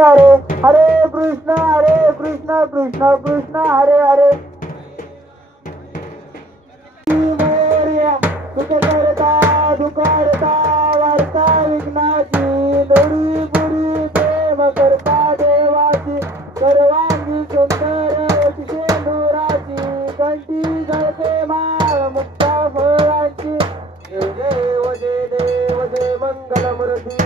हरे हरे कृष्ण कृष्ण कृष्ण हरे हरे मोरया सुख करता दुखहर्ता वार्ता विघ्नाची दोरी पुरी प्रेम करता देवाची सर्वांगी सुंदर अतिशय नूराची कंठी जळते माळ मुक्त फळांची जय देव मंगलमूर्ती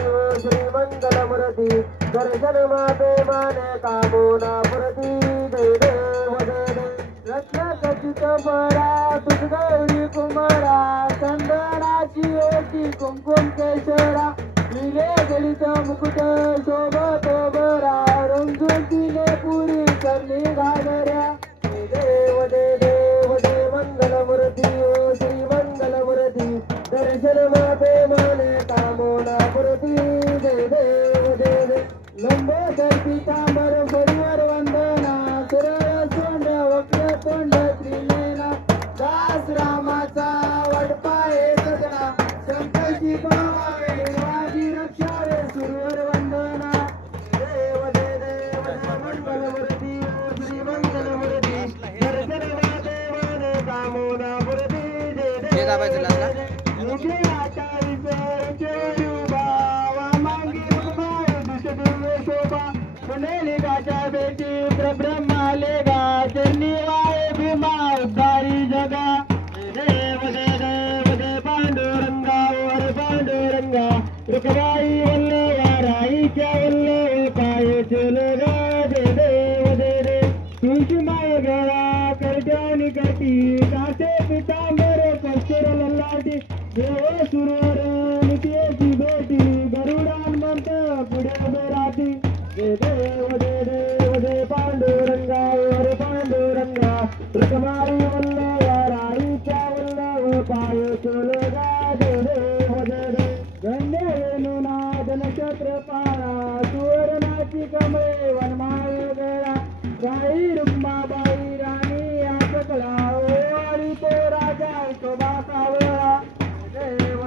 श्री मंगलमूर्ती दर्शन माते माने कामोना मूर्ती जय देव रत्न कथित परा तुझ गौरी कुमारा चंदनाची ओटी कुंकुम केशरा हिरे गलित मुकुट शोभत बरा रंगून तिने पुरी करणी घागऱ्या देव मंगलमूर्ती ओ श्री मंगलमूर्ती दर्शन माते माने कामोना मूर्ती जय देव लंबोदर चांबर परिवार वंदना सरळ सोंड वक्र तोंड त्रिनेना दास रामाचा वडपाये सजना संकटी पावावे वाजी रक्षावे सुरवर वंदना देव मंगलमूर्ती श्री मंगलमूर्ती दर्शन माते माने कामोना मूर्ती जय मुझे आता विसर पुंडलिकाच्या बेटी ब्रह्मालेगा चरणीवाय भीमा उद्धारी जगा देव पांडुरंगा वर पांडुरंगा रुक्माई वल्लवा राईच्या वल्लव पाय चलगा देव तुळशी माय गळा करट्यानी कटी कासे पितांबर कस्तुर लल्लाटी देव सुरवर नित्याची बेटी गरुडान म्हणत पुढे बेराटी देव पांडुरंगा वर पांडुरंगा रुक्माई वल्लवा राईच्या वल्लव पाय चलगा देव धन्य वेणुनाद नक्षत्र पाळा सुवर्णाची कमळे वनमाळ गळा गाई रुक्माबाई राणी आचकला ओवाळी तो राजा शोभा सावळा देव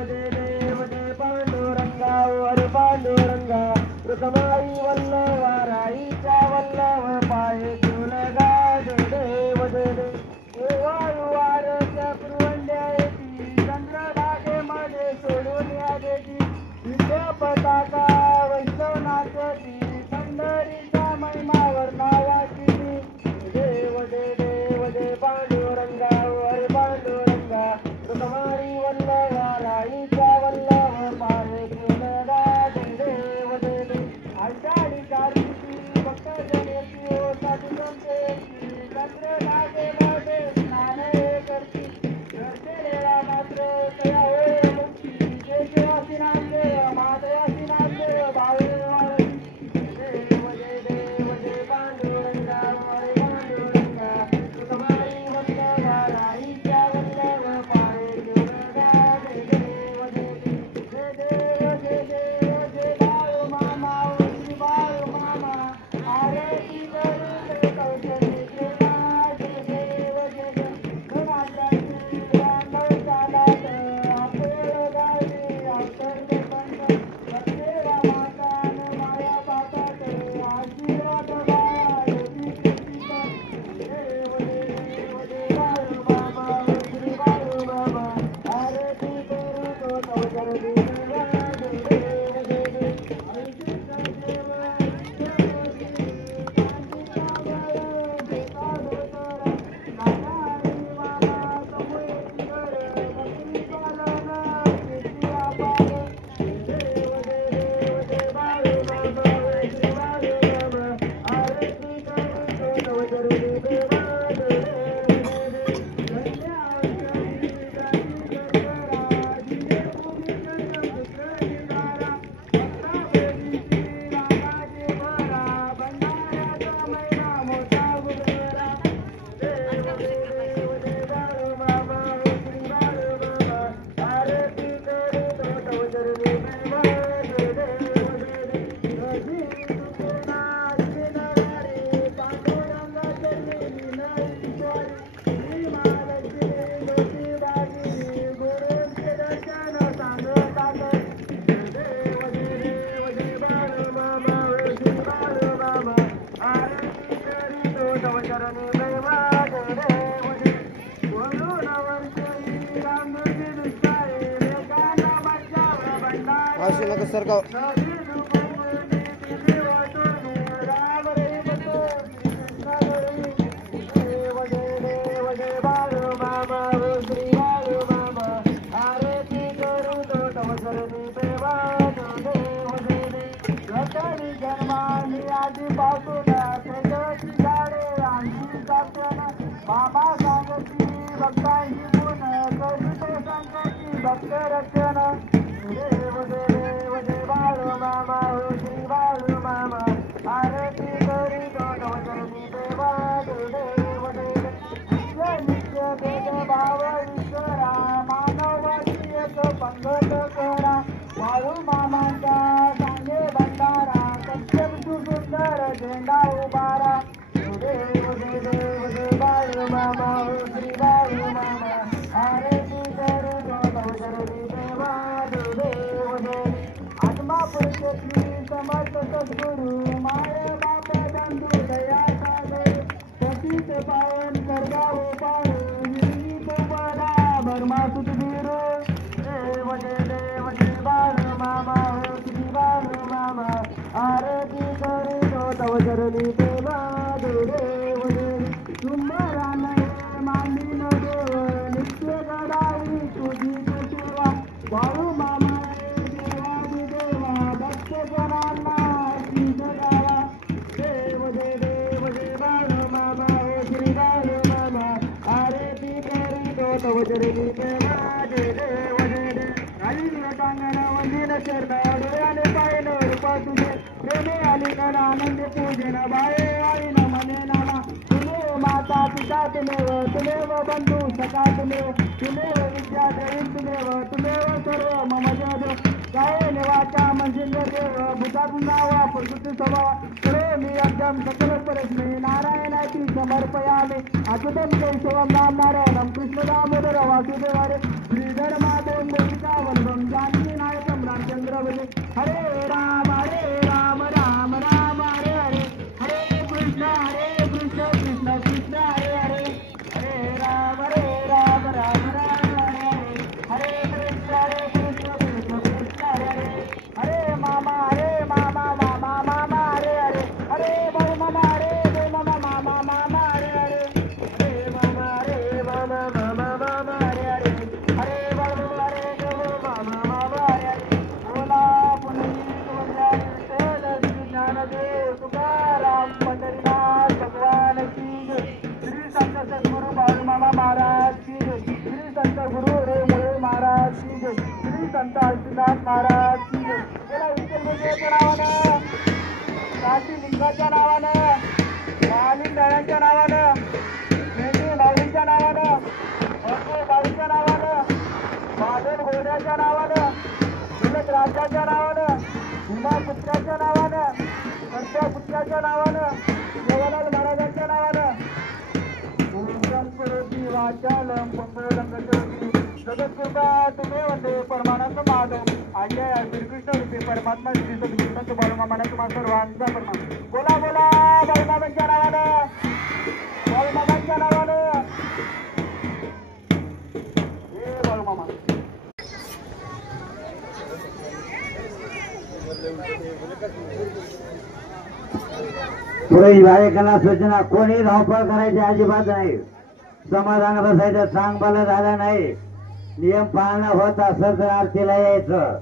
पांडुरंगा वर पांडुरंगा रुक्माई वल्लवा राईच्या वल्लव पाय चलगा देव वारच्या कुरवंड्या येती चंद्रभागेमध्ये सोडून या देती विद्या पताका वैष्णवनाथी पंढरीच्या महिमावर नावाची देव पांडुरंगा वर पांडुरंगा रुक्माई वल्लवा राईच्या वल्लव पाय चलगा देव आषाढी कार्तिकी भक्त जनेती ओ साधू संते चंद्रभागेमध्ये स्नान करती दर्शनेला मात्र तया होय मुक्ती केशवासी नांदे माधवासी नांदे भावे वाळती देव पांडुरंगा वर पांडुरंगा रुक्माई वल्लवा राईच्या वल्लव पाय चलगा जय बाळू मामा श्री बाळू मामा आरती करू कौशल्य सरगाव मामा सांगती भक्तांची गुण करीतो संकटी भक्त रक्षण देव देव देव बाळू मामा हो श्री बाळू मामा आरती करीतो नवचरणी देवा देव देव नित्य भेद भाव ईश्वरा मानवाची एक पंगत करा बाळू मामांचा सांगे भंडारा सत्यम सुंदर झेंडा उभारा देव देव देव बाळू मामा हो श्री बाळू मामा आरती करीतो नवचरणी देवा देव देव आत्मा पुरुषी समर्थ सद्गुरु माय बाप बंधू दया सागर पतित पावन करगाव पारू हिरणी तुंबला बर्मा सुतबीर देव देव श्री बाळू मामा हो श्री बाळू मामा आरती करीतो तव चरणी देवा देव देव तुम्हाला नये मानिन देव नित्य गडाई तुझी सेवा बाळू मामा देवादी देवा भक्त जनांना श्रीज गावा देव देव देव बाळू मामा हो श्री बाळू मामा आरती करीतो तव चरणी देवा देव देव आई लोटांगण वंदिन शरण डोळ्याने पाहिलं रूप तुझे प्रेमे अलिंगन आनंद पूजन बाळे आई मने नामा तुमेव माता पिता तुमेव बंधू सखा तुमेव विद्या देवी तुमेव सर्व मम जय काय निवाचा मंजिंद्र देव भूतातून नावा प्रकृती स्वभाव सर्व मी एकदम सकल परस्मे नारायणाची समर्पयामी अच्युतम केशवम नाम नारायणम कृष्ण दामोदर वासुदेव हरे श्रीधर माधव गोपिका वल्लभम जानकी नायकम रामचंद्र वजे हरे राम राम राम हरे हरे हरे कृष्ण कृष्ण कृष्ण हरे हरे हरे राम राम राम हरे हरे हरे कृष्ण कृष्ण कृष्ण हरे हरे हरे मामा मामा हरे हरे हरे भाऊ मामा हरे मामा मामा हरे हरे हरे मामा मामा हरे हरे हरे भाऊ हरे मामा हरे हरे बोला पुनीत वंद्यारी ज्ञानदेव तुकाराम पंढरीनाथ भगवान की जय श्री संत सद्गुरु बाळू मामा महाराज की जय श्री संत गुरु रे महाराज की जय श्री संत आशीनाथ महाराज की जय बोला विठ्ठल नावानं काशी लिंगाच्या नावानं महालिंग दळ्यांच्या नावानं मेंढी माऊलीच्या नावानं अक्कल बाळूच्या नावानं माधव घोड्याच्या नावानं तिलक राजाच्या नावानं भीमा पुत्राच्या नावानं संत पुत्राच्या नावानं देवालाल महाराजांच्या नावानं वाचालम पंगोलंग जगत्कृपा तुम्ही वंदे परमानंद माधव आज्ञा श्रीकृष्ण रूपी परमात्मा श्री सद्गुरू बाळूमामा तुम्हा सर्वांचा परमात्मा बोला बोला बाळूमामांच्या नावानं बाळूमामांच्या नावानं हे बाळूमामा पुढे गायकाला सूचना कोणी धावपळ करायची अजिबात नाही समाधान बसायचं सांग मला झालं नाही नियम पाळणं होत असं तर आरतीला यायचं